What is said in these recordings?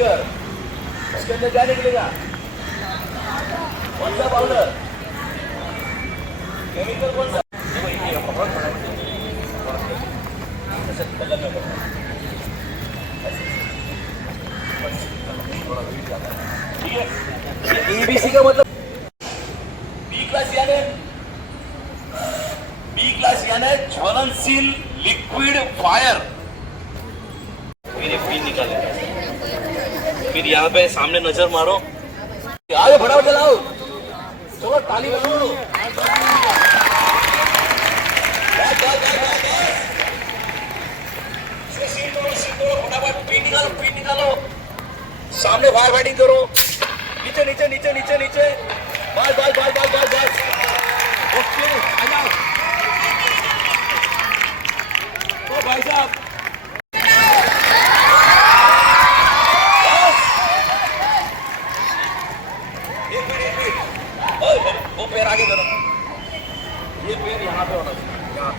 Washer, उसके अंदर क्या निकलेगा? कौन सा पाउडर? केमिकल कौन सा? देखो ये पकड़ पड़ा ऐसे बगल में पकड़, थोड़ा वीट जाता है, ठीक है। ये एबीसी का मतलब बी क्लास यानी ज्वलनशील लिक्विड फायर। फिर पिन निकालेंगे, फिर यहाँ पे सामने नजर मारो, आगे फटाफट चलाओ, चलो ताली बजाओ, फटाफट पिन निकालो, सामने फायर फाइटिंग करो, नीचे नीचे नीचे नीचे नीचे, बस बस बस बस बस बस, ओके आ जाओ। तो भाई साहब वो पैर आगे करो, ये पैर यहाँ पे होना चाहिए, यहाँ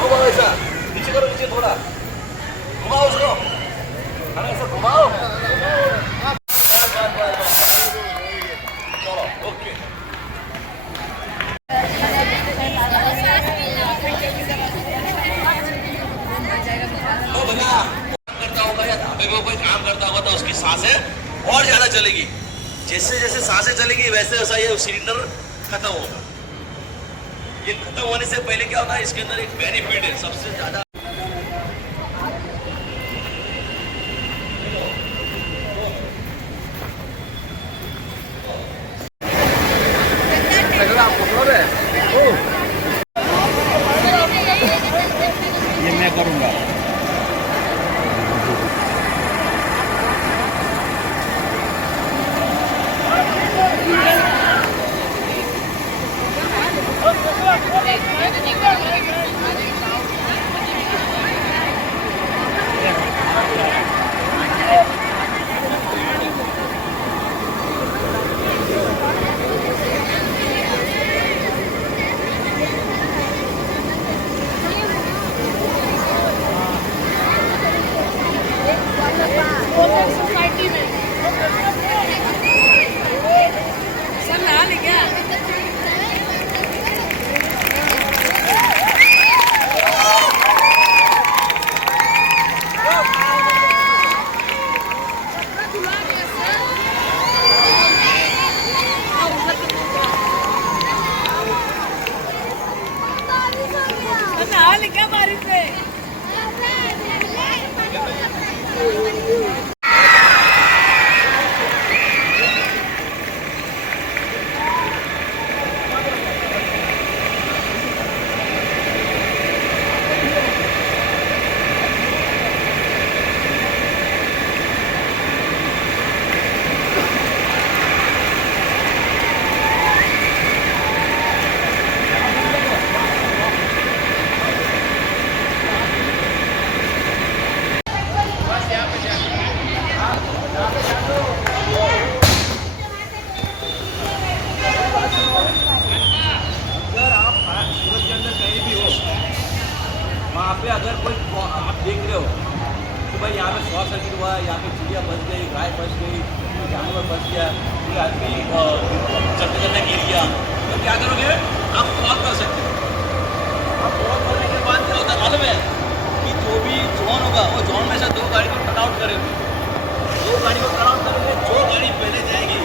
घुमाओ, ऐसा नीचे करो, नीचे थोड़ा घुमाओ उसको, अरे ऐसा घुमाओ, चलो ओके। तो भैया करता होगा या ढाबे में कोई काम करता होगा तो उसकी सांसें और ज्यादा चलेगी, जैसे जैसे सांसें चलेगी वैसे वैसा ये सिलेंडर खत्म होगा। ये खत्म होने से पहले क्या होता है, इसके अंदर एक बेनिफिट है सबसे ज्यादा, ये मैं करूंगा। सोसाइटी में सर नहा ले क्या? नहा ले क्या बारिश में? वहाँ पे अगर कोई आप देख रहे हो तो भाई यहाँ पे शॉर्ट सर्किट हुआ, यहाँ पे चिड़िया फंस गई, गाय फंस गई, जानवर फंस गया, कोई आदमी चलते चलते गिर गया, तो क्या करोगे? आप कॉल कर सकते हो। आप कॉल करने के बाद क्या होता है मालूम है कि जो भी जोन होगा वो जोन में से 2 गाड़ी को कट आउट करेंगे, 2 गाड़ी को कट आउट करेंगे, जो गाड़ी पहले जाएगी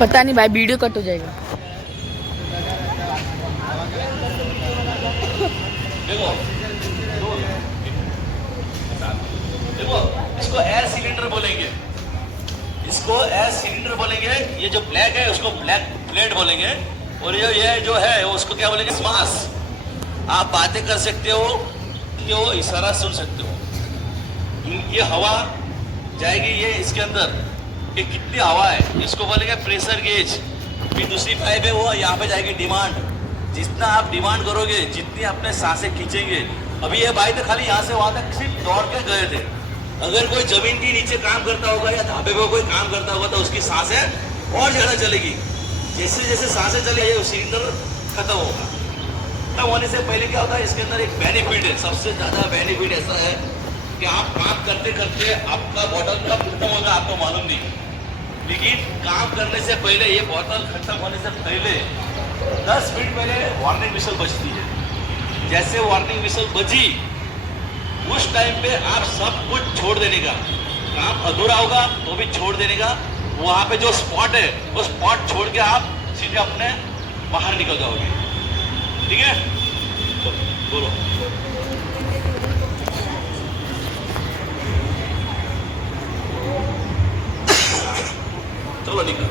पता नहीं भाई, वीडियो कट हो जाएगा। देखो देखो, इसको एयर सिलेंडर बोलेंगे, इसको एयर सिलेंडर बोलेंगे। ये जो ब्लैक है उसको ब्लैक प्लेट बोलेंगे, और ये जो है उसको क्या बोलेंगे, स्मास। आप बातें कर सकते हो, वो इशारा सुन सकते हो। ये हवा जाएगी ये इसके अंदर, ये कितनी हवा है इसको बोलेंगे प्रेशर गेज। फिर दूसरी पाइप है वो यहाँ पे जाएगी डिमांड। जितना आप डिमांड करोगे, जितनी अपने सांसें खींचेंगे। अभी ये भाई तो खाली यहाँ से वहाँ तक सिर्फ दौड़ के गए थे। अगर कोई जमीन के नीचे काम करता होगा या ढाबे पे कोई काम करता होगा तो उसकी सांसें और ज़्यादा चलेगी। जैसे जैसे सांसें चलेगी ये सिलेंडर खत्म होगा। खत्म होने से पहले क्या होता है, इसके अंदर एक बेनिफिट है। सबसे ज़्यादा बेनिफिट ऐसा है कि आप काम करते करते आपका बॉटल कब खत्म होगा आपको मालूम नहीं, लेकिन काम करने से पहले ये बोतल खत्म होने से पहले 10 मिनट पहले वार्निंग विसल बजती है। जैसे वार्निंग विसल बजी उस टाइम पे आप सब कुछ छोड़ देने का, काम अधूरा होगा तो भी छोड़ देने का। वहाँ पे जो स्पॉट है वो स्पॉट छोड़ के आप सीधे अपने बाहर निकल जाओगे। ठीक है, बोलो। चलो निकल।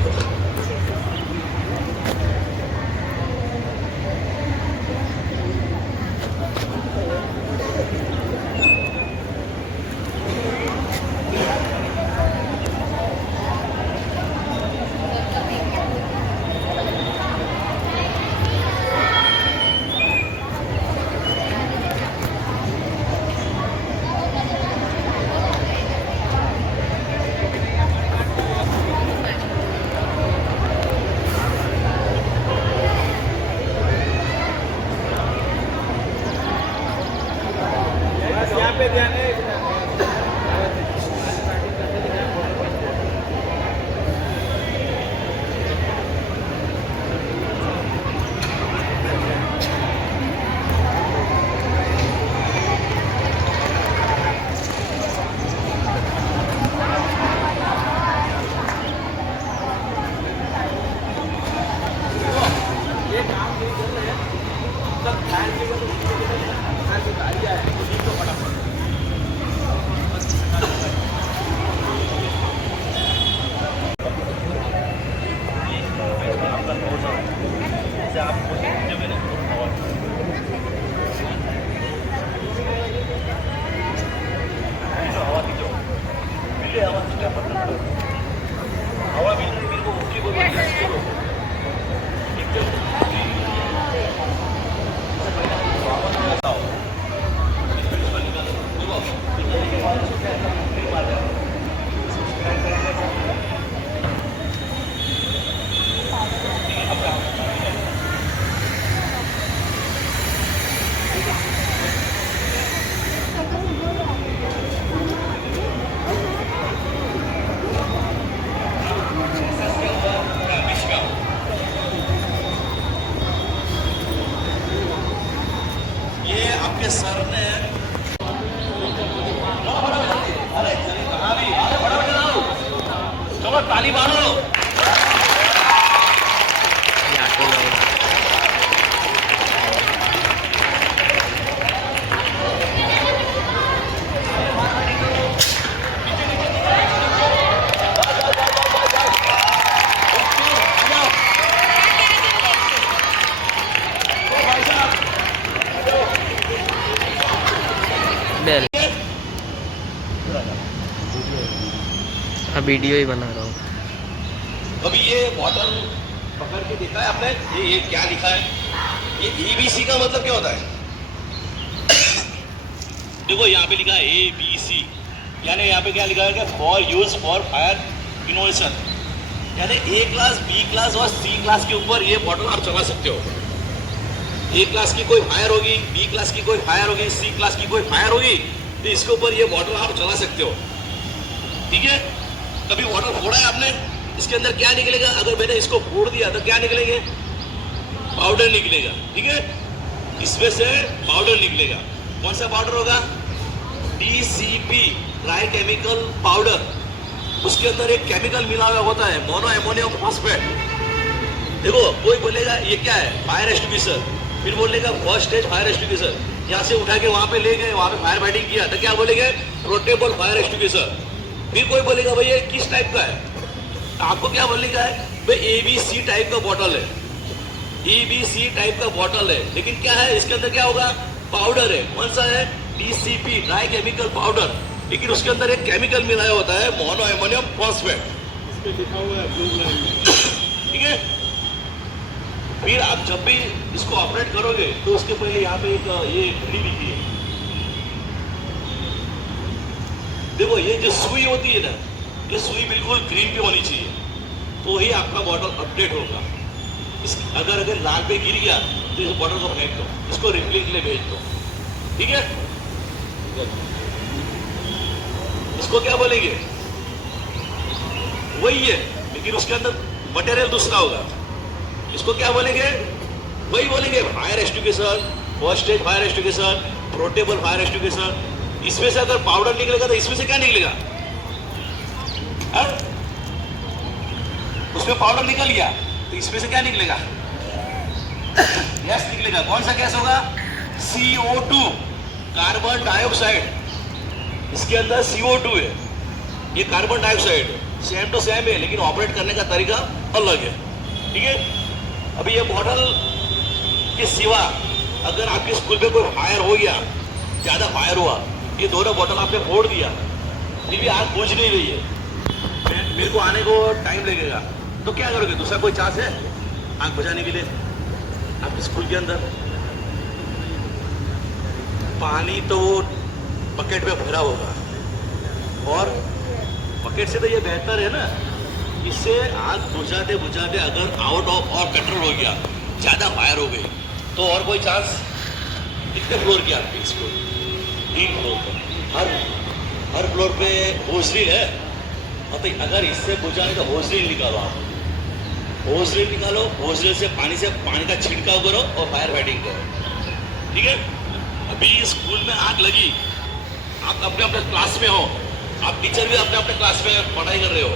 आपके सर ने अरे कहाँ भी अरे फटाफट चलाओ, चलो ताली मारो। वीडियो ही बना रहा हूँ। अभी ये बॉटल पकड़ के देखा है आपने, ये क्या लिखा है? ये ABC का मतलब क्या होता है? देखो यहाँ पे लिखा है ABC, यानी यहाँ पे क्या लिखा है कि for use for fire innovation, यानी A क्लास, B क्लास और C क्लास के ऊपर ये बॉटल आप चला सकते हो। A क्लास की कोई फायर होगी, B क्लास की कोई फायर होगी, C क्लास की कोई फायर होगी, तो इसके ऊपर ये बॉटल आप चला सकते हो। ठीक है, कभी बॉटल फोड़ा है आपने? इसके अंदर क्या निकलेगा? अगर मैंने इसको फोड़ दिया तो क्या निकलेंगे? पाउडर निकलेगा। ठीक है, इसमें से पाउडर निकलेगा। कौन सा पाउडर होगा? DCP, dry chemical powder. उसके अंदर एक केमिकल मिला हुआ होता है, मोनो अमोनियम फॉस्फेट। देखो कोई बोलेगा ये क्या है, फायर एक्सटिंग्विशर, फिर बोलेगा फर्स्ट स्टेज फायर एक्सटिंग्विशर। यहाँ से उठा के वहां पे ले गए, वहां पे फायर फाइटिंग किया तो क्या बोलेंगे, पोर्टेबल फायर एक्सटिंग्विशर। फिर कोई बोलेगा भाई ये किस टाइप का है, तो आपको क्या बोलेगा है भाई ABC टाइप का बॉटल है, ABC टाइप का बॉटल है। लेकिन क्या है इसके अंदर क्या होगा, पाउडर है। कौन सा है, DCP ड्राई केमिकल पाउडर। लेकिन उसके अंदर एक केमिकल मिलाया होता है, मोनो अमोनियम फॉस्फेट। ठीक है। फिर आप जब भी इसको ऑपरेट करोगे तो उसके पहले यहाँ पे एक ये घड़ी लिखी है। देखो ये जो सुई होती है ना, ये सुई बिल्कुल ग्रीन पे होनी चाहिए, तो ही आपका बॉटल अपडेट होगा। अगर लाल पे गिर गया तो इस बॉटल को फेंक दो, इसको रिप्लेस के लिए भेज दो। ठीक है। इसको क्या बोलेंगे, वही है लेकिन उसके अंदर मटेरियल दूसरा होगा। इसको क्या बोलेंगे, वही बोलेंगे fire extinguisher, first stage fire extinguisher, portable fire extinguisher. इसमें से अगर पाउडर निकलेगा तो इसमें से क्या निकलेगा, उसमें पाउडर निकल गया तो इसमें से क्या निकलेगा, गैस निकलेगा। कौन सा गैस होगा, CO2, कार्बन डाइऑक्साइड। इसके अंदर CO2 है, ये carbon dioxide same to same है, लेकिन ऑपरेट करने का तरीका अलग है। ठीक है। अभी ये बॉटल के सिवा अगर आपके स्कूल में कोई फायर हो गया, ज्यादा फायर हुआ, ये दोनों बॉटल आपने फोड़ दिया, फिर भी आग बुझ नहीं रही है, मेरे को आने को टाइम लगेगा, तो क्या करोगे, दूसरा कोई चांस है आग बुझाने के लिए आपके स्कूल के अंदर? पानी तो बकेट में भरा होगा, और बकेट से तो ये बेहतर है ना, इससे आग बुझाते बुझाते अगर आउट ऑफ और कंट्रोल हो गया, ज्यादा फायर हो गई, तो और कोई चांस। कितने फ्लोर की आपकी स्कूल, 3 फ्लोर पर, हर फ्लोर पे होजरील है। मतलब अगर इससे बुझाने तो होजरील निकालो, आप होजरील निकालो, होजरील से पानी का छिड़काव करो और फायर फाइटिंग करो। ठीक है। अभी स्कूल में आग लगी, आप अपने अपने क्लास में हो, आप टीचर भी अपने अपने क्लास में पढ़ाई कर रहे हो,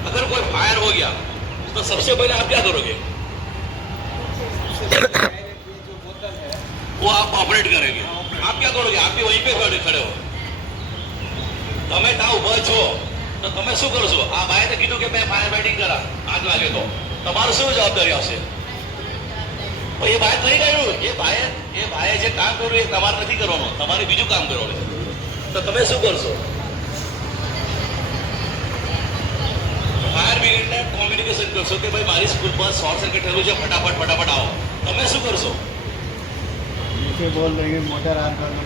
अगर कोई फायर हो गया तो सबसे पहले आप क्या करोगे, वो आप ऑपरेट करेंगे। आप क्या करोगे, आप भी वहीं पे खड़े हो, તમે તા ઉભા છો તો તમે શું કરો છો, આ ભાઈએ તો કીધું કે મેં ફાયર ફાઇટિંગ કરા, આગ લાગે તો તમારું શું જવાબદારી આવશે? એ ભાઈ કરી ગયું, એ ભાઈએ જે કામ કર્યું એ તમારે નથી કરવાનું, તમારે બીજું કામ કરવાનું છે, તો તમે શું કરશો? ફાયર બ્રિગેડને કોમ્યુનિકેશન કરશો કે ભાઈ મારી સ્કૂલ પર શોર્ટ સર્કિટ થયેલું છે, ફટાફટ આવો, તમે શું કરશો? नीचे बोल रही है मोटर ऑन कर दो,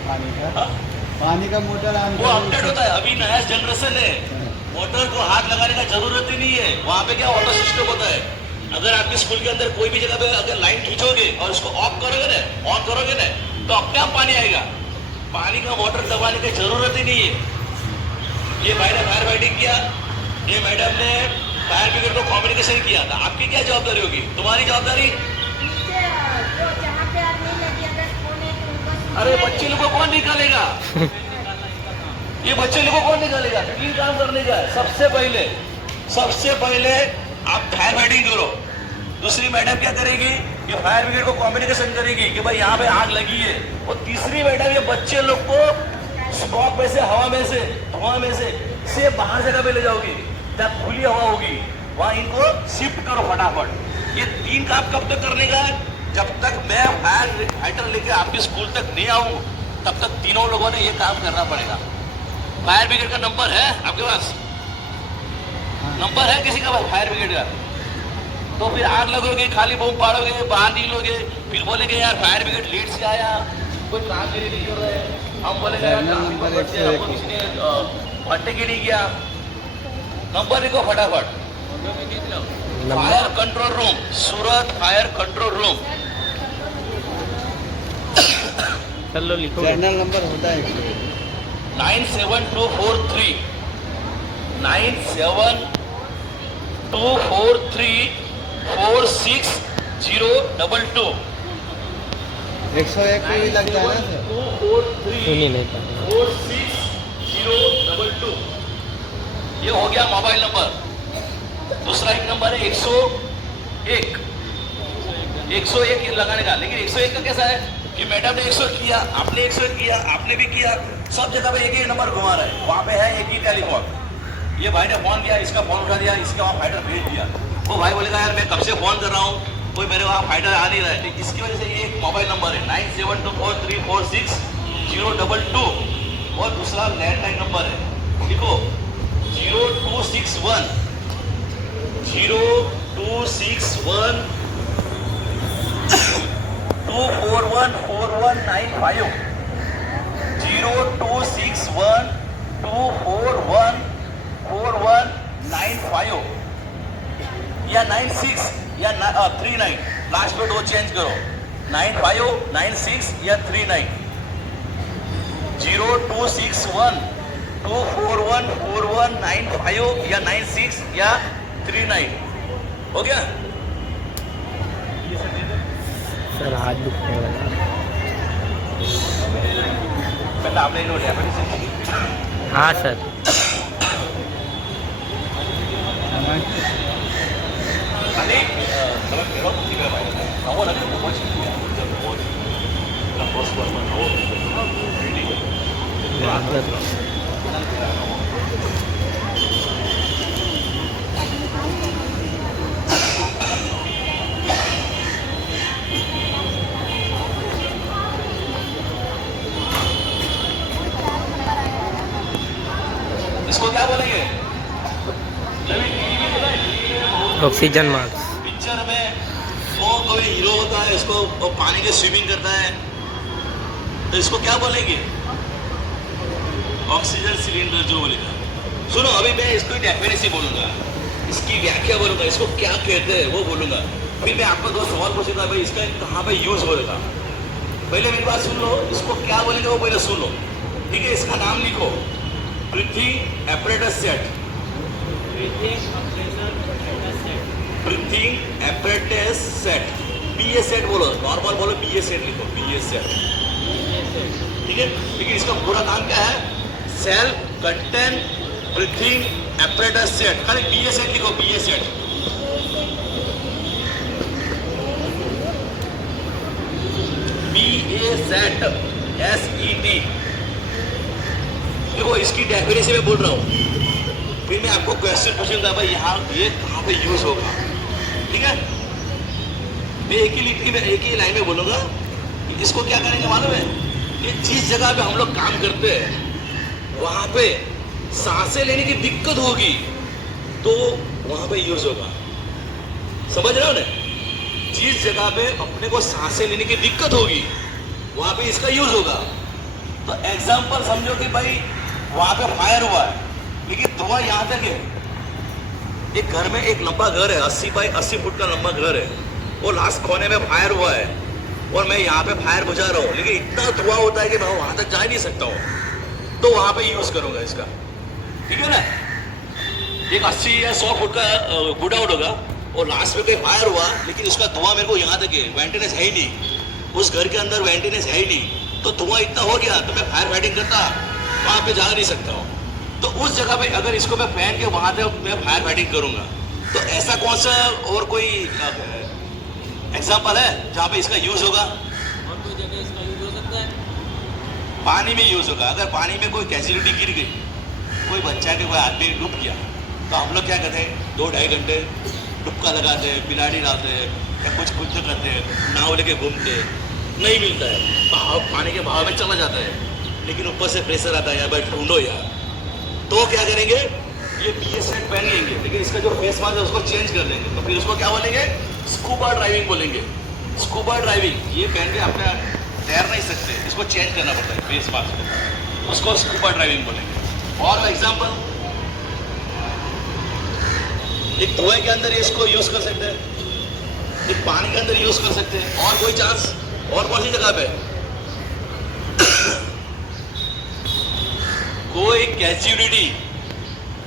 पानी का मोटर ऑन वो अपडेट होता है, अभी नया जनरेशन है, मोटर को हाथ लगाने का जरूरत ही नहीं है, वहाँ पे क्या ऑटो सिस्टम होता है। अगर आपके स्कूल के अंदर कोई भी जगह पे अगर लाइट खींचोगे और उसको ऑफ करोगे ना, ऑन करोगे ना, तो अपने आप पानी आएगा, पानी का मोटर दबाने की जरूरत ही नहीं है। ये भाई ने फायर फाइटिंग किया, ये मैडम ने फायर ब्रिगेड को कम्युनिकेशन किया था, आपकी क्या जवाबदारी होगी, तुम्हारी जवाबदारी? अरे बच्चे लोगों को कौन निकालेगा, ये बच्चे लोगों को कौन निकालेगा, क्लीन काम करने का है। सबसे पहले आप फायर फाइटिंग करो। दूसरी मैडम क्या करेगी, ये फायर ब्रिगेड को कम्युनिकेशन करेगी कि भाई यहाँ पे आग लगी है, और तीसरी मैडम ये बच्चे लोग को स्मॉक में से, हवा में से, धुआं में से बाहर जगह पे ले जाओगी, जहाँ खुली हवा होगी वहां इनको शिफ्ट करो फटाफट। ये 3 काम कब तक करने का है, जब तक मैं फायर फाइटर लेके आपके स्कूल तक नहीं आऊं तब तक तीनों लोगों ने ये काम करना पड़ेगा। फायर ब्रिगेड का नंबर है आपके पास, नंबर है किसी का फायर ब्रिगेड का? तो फिर आग लगोगे, खाली बम पाड़ोगे, बाहर निकलोगे, फिर बोलेंगे यार फायर ब्रिगेड लेट से आया, कोई काम के लिए नहीं कर रहे, हम बोलेंगे हमको किसी ने भट्टे के नहीं किया। नंबर लिखो फटाफट, फायर कंट्रोल रूम, सूरत फायर कंट्रोल रूम। चलो लिखो, चैनल नंबर होता है 97243 972434602 101 पे भी लगता है ना सर? 97243 सुनी नहीं पाया। 4602 ये हो गया मोबाइल नंबर। दूसरा एक नंबर है 101। 101 लगाने का, लेकिन 101 का कैसा है कि मैडम ने 101 किया, आपने 101 किया, आपने भी किया, सब जगह पे एक ही नंबर घुमा रहा है, वहां पे है एक ही टेलीफोन। ये भाई ने फोन किया, इसका फोन उठा दिया, इसके वहां फाइटर भेज दिया। वो भाई बोलेगा यार मैं कब से फोन कर रहा हूँ, कोई मेरे वहां फाइटर आ नहीं रहा है। इसकी वजह से ये एक मोबाइल नंबर है 9724346022 और दूसरा लैंडलाइन नंबर है, लिखो 0261 0261 2414195 0261 2414195 या 96 या 39, लास्ट में 2 चेंज करो, 95 96 या 39 0261 2414195 या 96 या 39। हो गया सर हाथ दुखने वाला। पहले आपने इन्होंने डेफिनेशन की। हाँ सर। आणि सगळं केलं किती वेळ पाहिजे नवं लग्न खूपच शिकले इसको क्या बोलेंगे? Oxygen mask. पिक्चर में वो कोई हीरो होता है, इसको वो पानी के स्विमिंग करता है, तो इसको क्या बोलेंगे? ऑक्सीजन सिलेंडर जो बोलेगा। सुनो अभी मैं इसको डेफिनेशन बोलूंगा, इसकी व्याख्या बोलूंगा, इसको क्या कहते हैं वो बोलूंगा, फिर मैं आपको 2 सवाल पूछूंगा, भाई इसका कहाँ पे यूज होगा। पहले मेरी बात सुन लो, इसको क्या बोलेंगे वो पहले सुन लो, ठीक है? इसका नाम लिखो, breathing apparatus set. Breathing apparatus set, BA set बोलो, नॉर्मल बोलो, BA सेट लिखो, BA सेट, ठीक है? लेकिन इसका पूरा नाम क्या है? Self contain breathing apparatus set, खाली BA सेट लिखो, BA set. BA set SET। देखो इसकी डेफिनेशन में बोल रहा हूँ, फिर मैं आपको क्वेश्चन पूछूंगा, भाई यहाँ ये कहाँ पे यूज होगा, ठीक है? मैं एक ही लाइन में बोलूंगा, इसको क्या करेंगे मालूम है? कि जिस जगह पे हम लोग काम करते हैं वहां पे सांसें लेने की दिक्कत होगी तो वहां पे यूज होगा। समझ रहे हो ना? जिस जगह पे अपने को सांसें लेने की दिक्कत होगी वहां पे इसका यूज होगा। तो एग्जाम्पल समझो कि भाई वहां पे फायर हुआ है, लेकिन धुआं यहाँ तक है। एक घर में एक लंबा घर है, 80 बाई 80 फुट का लंबा घर है, वो लास्ट कोने में फायर हुआ है और मैं यहाँ पे फायर बुझा रहा हूँ, लेकिन इतना धुआं होता है कि मैं वहां तक जा ही नहीं सकता हूँ, तो वहां पे यूज करूंगा इसका, ठीक है ना? एक 80 या 100 फुट का गुड आउट होगा और लास्ट में कोई फायर हुआ, लेकिन उसका धुआं मेरे को यहाँ तक है, वेंटिनेंस है ही नहीं, उस घर के अंदर वेंटिनेंस है ही नहीं, तो धुआं इतना हो गया तो मैं फायर फाइटिंग करता वहां पे जा नहीं सकता हूँ। तो उस जगह पे अगर इसको मैं पहन के वहां पे मैं फायर फाइटिंग करूंगा, तो ऐसा कौन सा और कोई एग्जाम्पल है जहाँ पे इसका यूज होगा? और कोई जगह इसका यूज हो सकता है? पानी में यूज होगा। अगर पानी में कोई कैजुअलिटी गिर गई, कोई बच्चा के कोई आदमी डूब गया, तो हम लोग क्या करते हैं? 2-2.5 घंटे डुबका लगाते हैं, पिलाड़ी डालते हैं या कुछ करते हैं, नाव लेके घूमते हैं, नहीं मिलता है, बहाव पानी के बहाव में चला जाता है, लेकिन ऊपर से प्रेशर आता है, यार भाई ढूंढो यार, तो क्या करेंगे? ये BA सेट पहन लेंगे, लेकिन इसका जो फेस मास्क है उसको चेंज कर देंगे, तो फिर उसको क्या बोलेंगे? स्कूबा ड्राइविंग बोलेंगे। स्कूबा ड्राइविंग, ये पहन के अपने तैर नहीं सकते, इसको चेंज करना पड़ता है फेस मास्क को, उसको स्कूबा ड्राइविंग बोलेंगे। और एग्जाम्पल, एक धुएं के अंदर इसको यूज कर सकते हैं, एक पानी के अंदर यूज कर सकते हैं, और कोई चांस? और कौन सी जगह पे? कोई कैजुअलिटी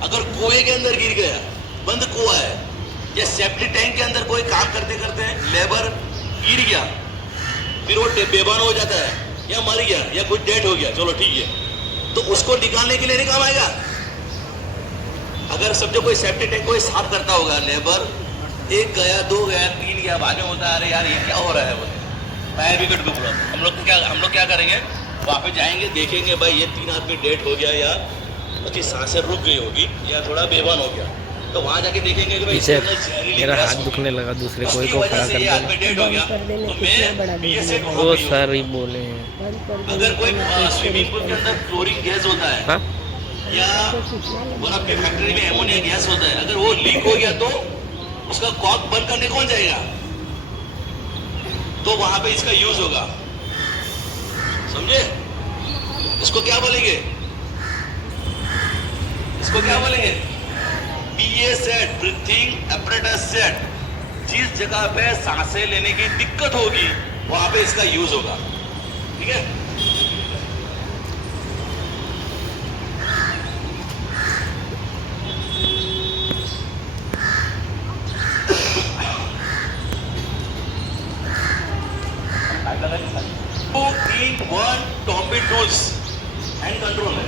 अगर कुएं के अंदर गिर गया, बंद कुआं है, या सेफ्टी टैंक के अंदर कोई काम करते करते लेबर गिर गया, फिर वो बेबान हो जाता है या मर गया या कुछ डेड हो गया, चलो ठीक है, तो उसको निकालने के लिए नहीं काम आएगा? अगर समझो कोई सेफ्टी टैंक कोई साफ करता होगा लेबर, एक गया, दो गया, तीन गया, बाद में होता है अरे यार ये क्या हो रहा है बोले, पैर भी कट डूब रहा। हम लोग क्या करेंगे, वहाँ पे जाएंगे, देखेंगे भाई ये 3 आदमी डेड हो गया या उसकी सांसें रुक गई होगी या थोड़ा बेभान हो गया, तो वहाँ जाके देखेंगे कि भाई पीछे इसके अंदर जहरीली मेरा गैस हाथ होगी। दुखने लगा, दूसरे कोई उसकी को वजह खड़ा से कर ये देना। आदमी डेड हो गया, तो मैं BSF वहाँ वो पे हूँ। सर ही बोले हैं। अगर कोई स्विमिंग पूल के अंदर क्लोरीन गैस होता है हाँ या वन आपकी फैक्ट्री में एमोनिया गैस होता है, अगर वो लीक हो गया तो उसका कॉक बंद करने कौन जाएगा, तो वहां पे इसका यूज होगा, समझे? इसको क्या बोलेंगे, इसको क्या बोलेंगे? PA set, breathing apparatus set. जिस जगह पे सांसें लेने की दिक्कत होगी वहां पे इसका यूज होगा, ठीक है? टू इन वन टॉम्बी टूल्स हैंड कंट्रोल है,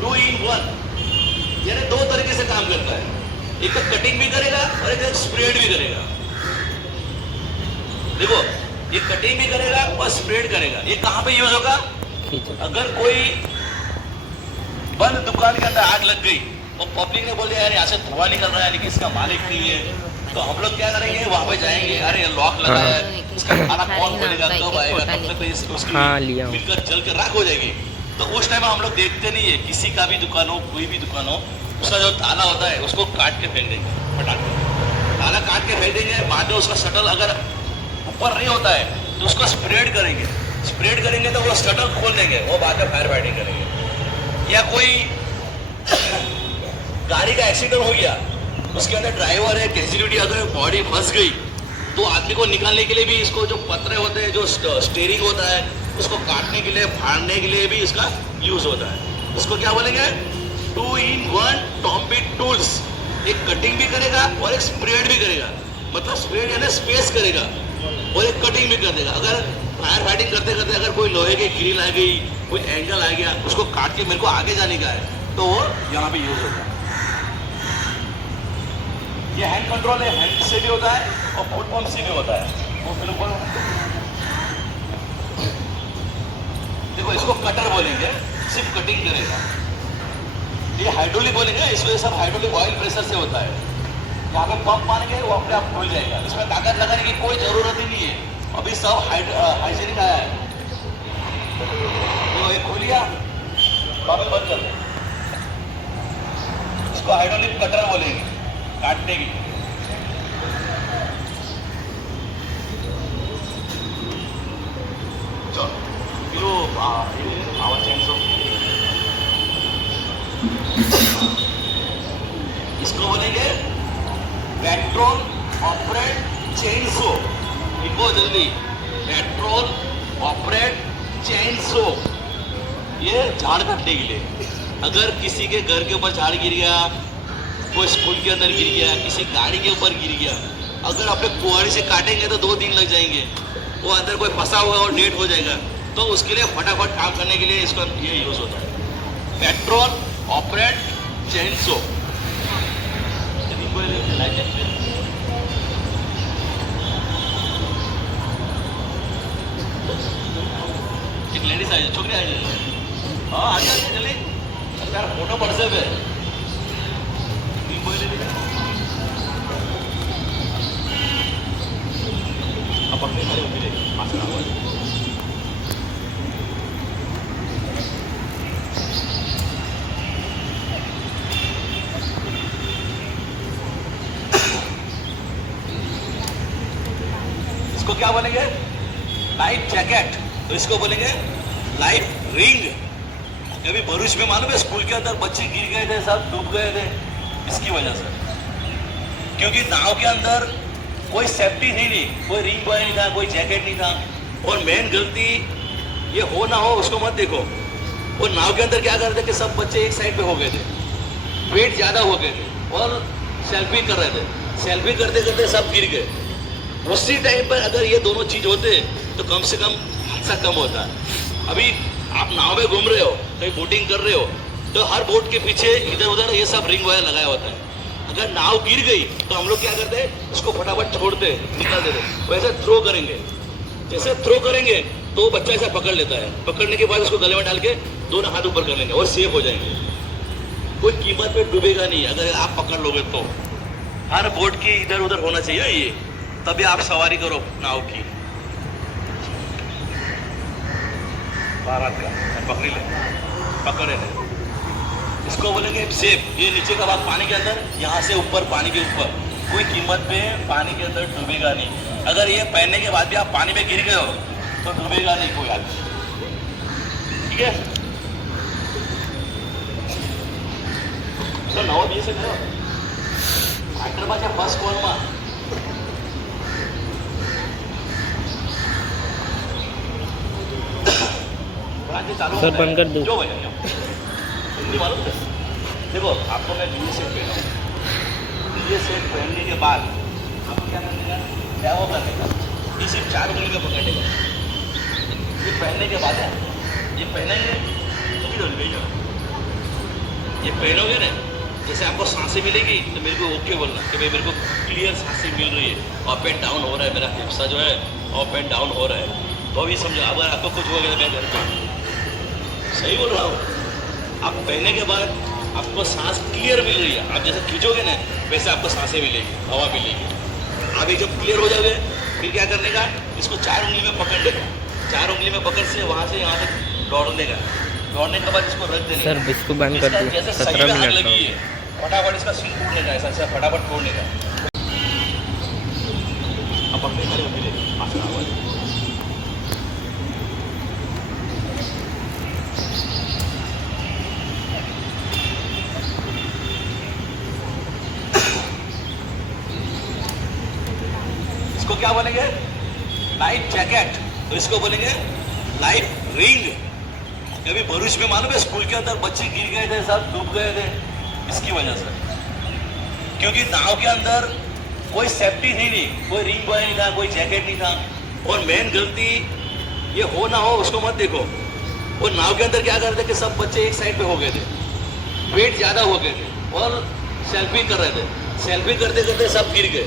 2 in 1, यानी 2 तरीके से काम करता है, एक तो कटिंग भी करेगा और एक स्प्रेड भी करेगा। देखो ये कटिंग भी करेगा और स्प्रेड करेगा। ये कहाँ पे यूज होगा? अगर कोई बंद दुकान के अंदर आग लग गई और पब्लिक ने बोल दिया यार यहाँ से धुआं निकल रहा है लेकिन इसका मालिक नहीं है, तो हम लोग क्या करेंगे, वहां पे जाएंगे, अरे लॉक लगा है, इसका खाना कौन खोलेगा, कब आएगा, तब तक तो उसकी मिलकर जल के राख हो जाएगी। तो उस टाइम हम लोग देखते नहीं है, किसी का भी दुकान हो, कोई भी दुकान हो, उसका जो ताला होता है उसको काट के फेंक देंगे, फटाक के ताला काट के फेंक देंगे। बाद में उसका शटल अगर ऊपर नहीं होता है तो उसको स्प्रेड करेंगे तो वो शटल खोल देंगे, वो बाद में फायर फाइटिंग करेंगे। या कोई गाड़ी का एक्सीडेंट हो गया, उसके अंदर ड्राइवर है, कैजुअलिटी अगर बॉडी फंस गई तो आदमी को निकालने के लिए भी इसको जो पतरे होते हैं, जो स्टीयरिंग होता है, उसको काटने के लिए, फाड़ने के लिए भी इसका यूज होता है। उसको क्या बोलेंगे? 2 in 1 टॉम्बी टूल्स। एक कटिंग भी करेगा और एक स्प्रेड भी करेगा, मतलब स्प्रेड यानी स्पेस करेगा और एक कटिंग भी कर देगा। अगर फायर फाइटिंग करते करते अगर कोई लोहे की ग्रिल आ गई, कोई एंगल आ गया, उसको काट के मेरे को आगे जाने का है, तो वो यहाँ पे यूज होता है। ये हैंड कंट्रोल है, हैंड से भी होता है और फुट पंप से भी होता है। वो बिल्कुल देखो, इसको कटर बोलेंगे, सिर्फ कटिंग करेगा। ये हाइड्रोलिक बोलेंगे, इसमें सब हाइड्रोलिक ऑयल प्रेशर से होता है। यहाँ पे पंप मारेंगे वो अपने आप खुल जाएगा, इसमें ताकत लगाने की कोई जरूरत ही नहीं है। अभी सब हाइजीनिक आया है। तो ये खोलिया, वापस बंद कर दो। इसको हाइड्रोलिक कटर बोलेंगे, काटने की। चलो आवाज चेंज हो। इसको बोलेंगे पेट्रोल ऑपरेट चेनसो। लिखो जल्दी, पेट्रोल ऑपरेट चेनसो। ये झाड़ काटने के लिए। अगर किसी के घर के ऊपर झाड़ गिर गया, कोई स्कूल के अंदर गिर गया, किसी गाड़ी के ऊपर गिर गया, अगर अपने कुआड़ी से काटेंगे तो 2 दिन लग जाएंगे, वो अंदर कोई फंसा हुआ और डेड हो जाएगा। तो उसके लिए फटाफट काम करने के लिए इसका ये यूज होता है, पेट्रोल ऑपरेट चेनसो। एक लेडीज आई, छोकरी आई, हाँ आ जाए जल्दी, यार फोटो व्हाट्सएप है। अपने खड़े होते रहे, पास का हुआ। इसको क्या बोलेंगे? Life jacket. तो इसको बोलेंगे लाइफ रिंग। अभी भरूच में मालूम है, स्कूल के अंदर बच्चे गिर गए थे, सब डूब गए थे, इसकी वजह से। क्योंकि नाव के अंदर कोई सेफ्टी थी नहीं, कोई रिंग बॉय नहीं था, कोई जैकेट नहीं था। और मेन गलती ये हो ना हो उसको मत देखो। वो नाव के अंदर क्या कर रहे थे कि सब बच्चे एक साइड पे हो गए थे, वेट ज्यादा हो गए थे और सेल्फी कर रहे थे। सेल्फी करते करते सब गिर गए। उसी टाइम पर अगर ये दोनों चीज होते तो कम से कम हादसा कम होता है। अभी आप नाव में घूम रहे हो, कहीं बोटिंग कर रहे हो, तो हर बोट के पीछे इधर उधर ये सब रिंग वायर लगाया होता है। अगर नाव गिर गई तो हम लोग क्या करते हैं, उसको फटाफट छोड़ते निकाल देते, वैसे थ्रो करेंगे। जैसे थ्रो करेंगे तो बच्चा ऐसा पकड़ लेता है, पकड़ने के बाद उसको गले में डाल के दोनों हाथ ऊपर कर लेंगे और सेफ हो जाएंगे। कोई कीमत पे डूबेगा नहीं अगर आप पकड़ लोगे तो। हर बोट की इधर उधर होना चाहिए ये, तभी आप सवारी करो नाव की। भारत का पकड़ ले, पकड़े ले, इसको बोलेंगे सेफ। ये नीचे का भाग पानी के अंदर, यहाँ से ऊपर पानी के ऊपर, कोई कीमत पे पानी के अंदर डूबेगा नहीं। अगर ये पहनने के बाद भी आप पानी में गिर गए हो तो डूबेगा नहीं कोई आदमी, ठीक है। तो नवा बी से करो हैदराबादच्या फर्स्ट कॉलમાં सर बंद कर दो। जो भैया हिंदी मालूम है? देखो आपको मैं ये सेट पहना, ये सेट पहनने के बाद आपको क्या करने का, क्या वो करने का, ये सिर्फ 4 उंगली का पकड़ने का। ये पहनने के बाद है, ये पहनेंगे ये पहनोगे ना, जैसे आपको सांसें मिलेगी तो मेरे को ओके बोलना कि भाई मेरे को क्लियर सांसें मिल रही है, अप एंड डाउन हो रहा है, मेरा हिस्सा जो है अप एंड डाउन हो रहा है। तो अभी समझो अगर आपको कुछ हो गया मैं घर पे सही बोल रहा हूँ, आप पहनने के बाद आपको सांस क्लियर मिल रही है, आप जैसे खींचोगे ना वैसे आपको सांसें मिलेगी, हवा मिलेगी। अभी जब क्लियर हो जाओगे फिर क्या करने का, इसको 4 उंगली में पकड़ लेगा, 4 उंगली में पकड़ से वहाँ से यहाँ तक दौड़ने का, दौड़ने के बाद इसको रख देने सर का। इसको बंद कर दो, जैसे 17 सही में हाथ मिनट लगी है फटाफट इसका सीन तोड़ने का, ऐसा फटाफट तोड़ने का। अब अपने खड़े होके ले आसना हुआ है। इसको क्या बोलेंगे, लाइफ जैकेट, तो इसको बोलेंगे लाइफ रिंग। कभी भरूच में मालूम है स्कूल के अंदर बच्चे गिर गए थे, सब डूब गए थे इसकी वजह से, क्योंकि नाव के अंदर कोई सेफ्टी थी नहीं, कोई रिंग बॉय नहीं था, कोई जैकेट नहीं था। और मेन गलती ये हो ना हो उसको मत देखो, वो नाव के अंदर क्या करते कि सब बच्चे एक साइड पे हो गए थे, वेट ज्यादा हो गए थे और सेल्फी कर रहे थे, सेल्फी करते करते सब गिर गए।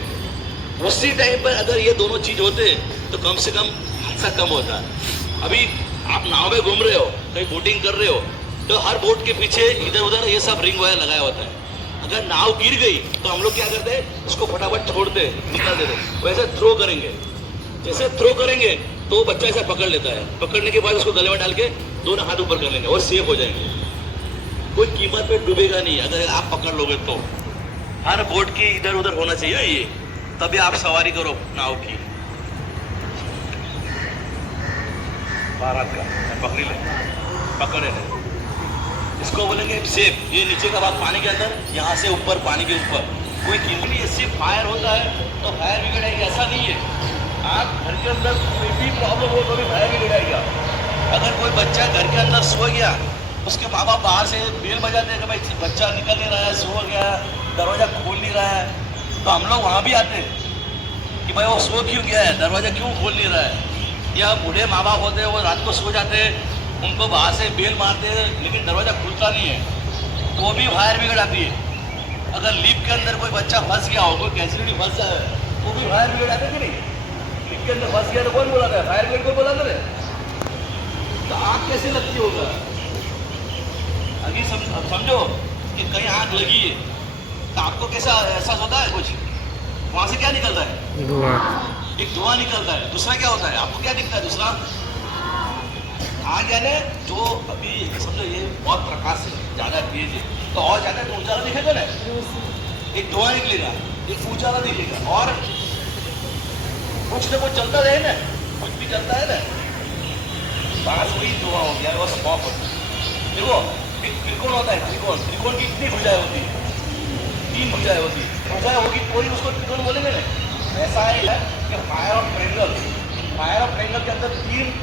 उसी टाइम पर अगर ये दोनों चीज होते तो कम से कम हादसा कम होता। अभी आप नाव में घूम रहे हो, कहीं बोटिंग कर रहे हो, तो हर बोट के पीछे इधर उधर ये सब रिंग वायर लगाया होता है। अगर नाव गिर गई तो हम लोग क्या करते हैं, उसको फटाफट छोड़ते निकाल देते, वैसे थ्रो करेंगे। जैसे थ्रो करेंगे तो बच्चा ऐसा पकड़ लेता है, पकड़ने के बाद उसको गले में डाल के दोनों हाथ ऊपर कर लेंगे और सेफ हो जाएंगे। कोई कीमत पे डूबेगा नहीं अगर आप पकड़ लोगे तो। हर बोट की इधर उधर होना चाहिए ये, तभी आप सवारी करो नाव की। भारत का पकड़ ले, पकड़े ले, इसको बोलेंगे सेफ। ये नीचे का भाग पानी के अंदर, यहाँ से ऊपर पानी के ऊपर, कोई कीमत नहीं। सिर्फ फायर होता है तो फायर ब्रिगेड आएगी, ऐसा नहीं है। आप घर के अंदर कोई भी प्रॉब्लम हो तो भी फायर ब्रिगेड आएगा। अगर कोई बच्चा घर के अंदर सो गया, उसके माँ बाप बाहर से बेल बजाते हैं कि भाई बच्चा निकल नहीं रहा है, सो गया, दरवाज़ा खोल नहीं रहा है, तो हम लोग वहाँ भी आते हैं कि भाई वो सो क्यों गया है, दरवाज़ा क्यों खोल नहीं रहा है। या बूढ़े माँ बाप होते हैं वो रात को सो जाते हैं, उनको बाहर से बेल मारते हैं लेकिन दरवाज़ा खुलता नहीं है, तो वो भी फायर ब्रिगेड आती है। अगर लिफ्ट के अंदर कोई बच्चा फंस गया हो, कोई कैंसिलिटी फंस जाए, वो भी फायर ब्रिगेड आते कि नहीं। लिफ्ट के अंदर फंस गया तो कौन बुलाता है, फायर ब्रिगेड को बुलाते हैं। तो आग कैसे लगती होगा, अभी समझो कि कहीं आग लगी है तो आपको कैसा एहसास होता है, कुछ वहाँ से क्या निकलता है, धुआं, एक धुआं निकलता है। दूसरा क्या होता है, आपको क्या दिखता है, दूसरा आग यानी जो अभी समझो ये बहुत प्रकाश है, ज़्यादा तेज है तो और ज़्यादा तो उजाला दिखेगा ना, एक धुआं निकलेगा, एक उजाला दिखेगा, और कुछ ना कुछ चलता रहे ना, कुछ भी चलता है ना, बाहर वही धुआं हो गया, वो स्मॉक होता है। देखो एक त्रिकोण होता है, त्रिकोण, त्रिकोण की कितनी भुजाएं होती है, 3 भुजाएं होती है, भुजाएं होगी कोई उसको त्रिकोण बोलेंगे ना। ऐसा है कि fire of triangle, fire of triangle के अंदर 3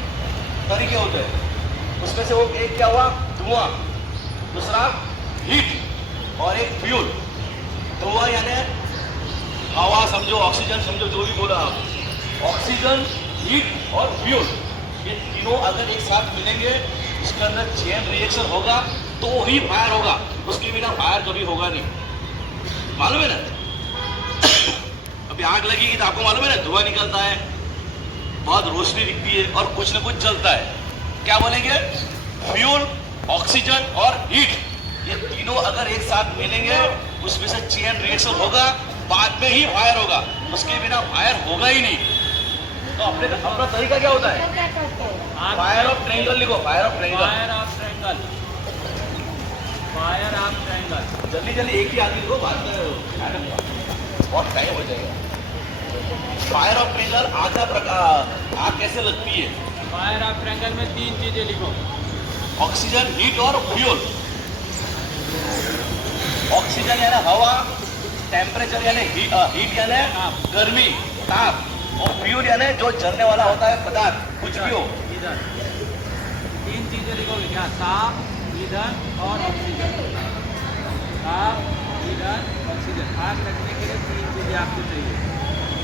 तरीके होते हैं, उसमें से वो एक क्या हुआ, धुआं, दूसरा हीट और एक फ्यूल। धुआं यानी हवा समझो, ऑक्सीजन समझो, जो भी बोला आप, ऑक्सीजन, हीट और फ्यूल, ये तीनों अगर एक साथ मिलेंगे उसके अंदर चेन रिएक्शन होगा तो ही फायर होगा, उसके बिना फायर कभी होगा नहीं। मालूम है ना? अभी आग लगेगी तो आपको मालूम है ना, धुआं निकलता है, बहुत रोशनी दिखती है और कुछ ना कुछ जलता है। क्या बोलेंगे? फ्यूल, ऑक्सीजन और हीट, ये तीनों अगर एक साथ मिलेंगे उसमें से चेन रिएक्शन होगा, बाद में ही फायर होगा, उसके बिना फायर होगा ही नहीं। तो अपना तरीका क्या होता है? फायर ऑफ ट्रायंगल लिखो, fire of triangle. Fire of triangle, fire of triangle. जल्दी जल्दी एक ही आदमी को बात मैडम बहुत टाइम हो जाएगा। फायर ऑफ ट्रायंगल आग का प्रकार, आग कैसे लगती है? फायर ऑफ ट्रायंगल में 3 चीजें लिखो। ऑक्सीजन, हीट और फ्यूल। ऑक्सीजन यानी हवा, टेम्परेचर यानी हीट यानी गर्मी, ताप, और फ्यूल यानी जो जलने वाला होता है पदार्थ, कुछ भी हो। ईंधन, 3 चीजें लिखोगे क्या? ताप, ईंधन और ऑक्सीजन। ताप, ईंधन, ऑक्सीजन। आग लगने के लिए 3 चीजें आपको चाहिए।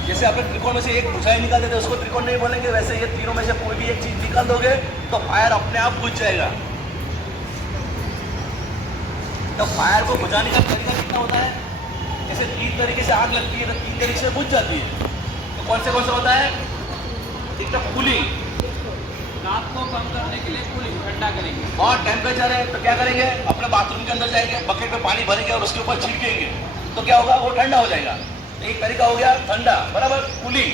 जैसे आपने त्रिकोण में से एक बुझाई निकाल देते उसको त्रिकोण नहीं बोलेंगे, वैसे ये तीनों में से कोई भी एक चीज निकाल दोगे तो फायर अपने आप बुझ जाएगा। तो फायर को बुझाने का तरीका कितना होता है? जैसे 3 तरीके से आग लगती है तो 3 तरीके से बुझ जाती है। तो कौन से होता है? एक तो कूलिंग, ताप को कम करने के लिए कूलिंग, ठंडा करेंगे। और टेम्परेचर है तो क्या करेंगे? अपने बाथरूम के अंदर जाएंगे, बकेट में पानी भरेंगे और उसके ऊपर छिड़केंगे, तो क्या होगा? वो ठंडा हो जाएगा। एक तरीका हो गया ठंडा, बराबर, कूलिंग।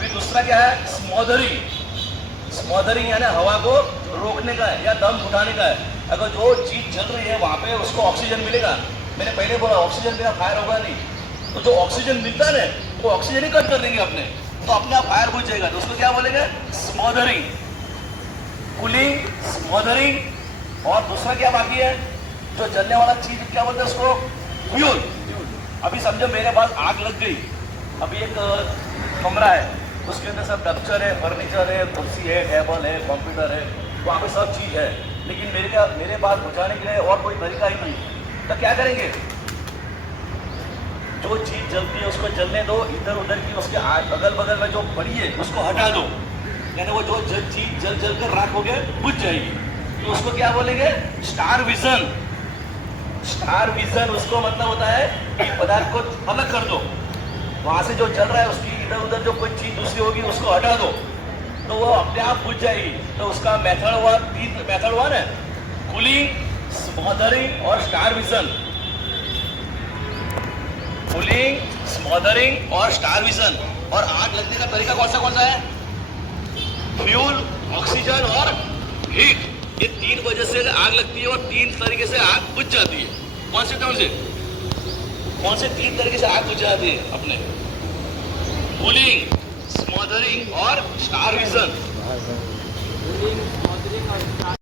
फिर दूसरा क्या है? स्मोदरिंग। स्मोदरिंग यानी हवा को रोकने का है या दम उठाने का है। अगर जो चीज जल रही है वहां पे उसको ऑक्सीजन मिलेगा, मैंने पहले बोला ऑक्सीजन बिना फायर होगा नहीं, तो जो ऑक्सीजन मिलता है ना वो ऑक्सीजन ही कट कर देंगे अपने, तो अपने आप फायर बुझ जाएगा। तो उसको क्या बोलेंगे? स्मोदरिंग, कूलिंग, स्मोदरिंग। और दूसरा क्या बाकी है? जो जलने वाला चीज क्या बोलते हैं उसको? फ्यूल। अभी समझो मेरे पास आग लग गई, अभी एक कमरा है, उसके अंदर सब डक्चर है, फर्नीचर है, कुर्सी है, टेबल है, कंप्यूटर है, वहाँ पे सब चीज है, लेकिन मेरे पास बुझाने के लिए और कोई तरीका ही नहीं। तो क्या करेंगे? जो चीज जलती है उसको जलने दो, इधर उधर की उसके अगल बगल में जो पड़ी है उसको हटा दो, यानी वो जो चीज जल कर राख हो गया बुझ जाएगी। तो उसको क्या बोलेंगे? Star vision. स्टार विजन उसको मतलब होता है कि पदार्थ को अलग कर दो, वहां से जो चल रहा है उसकी इधर उधर जो कोई चीज दूसरी होगी उसको हटा दो, तो वो अपने आप बुझ जाएगी। तो उसका मेथड हुआ, 3 मेथड हुआ ना, कूलिंग, स्मोदरिंग और स्टार विजन। कूलिंग, स्मोदरिंग और स्टार विजन। और आग लगने का तरीका कौन सा है? फ्यूल, ऑक्सीजन और हीट, ये 3 वजह से आग लगती है और 3 तरीके से आग बुझ जाती है। कौन से 3 तरीके से आग बुझ जाती है? अपने कूलिंग, स्मोदरिंग और स्टार विजन। कूलिंग, स्मोदरिंग और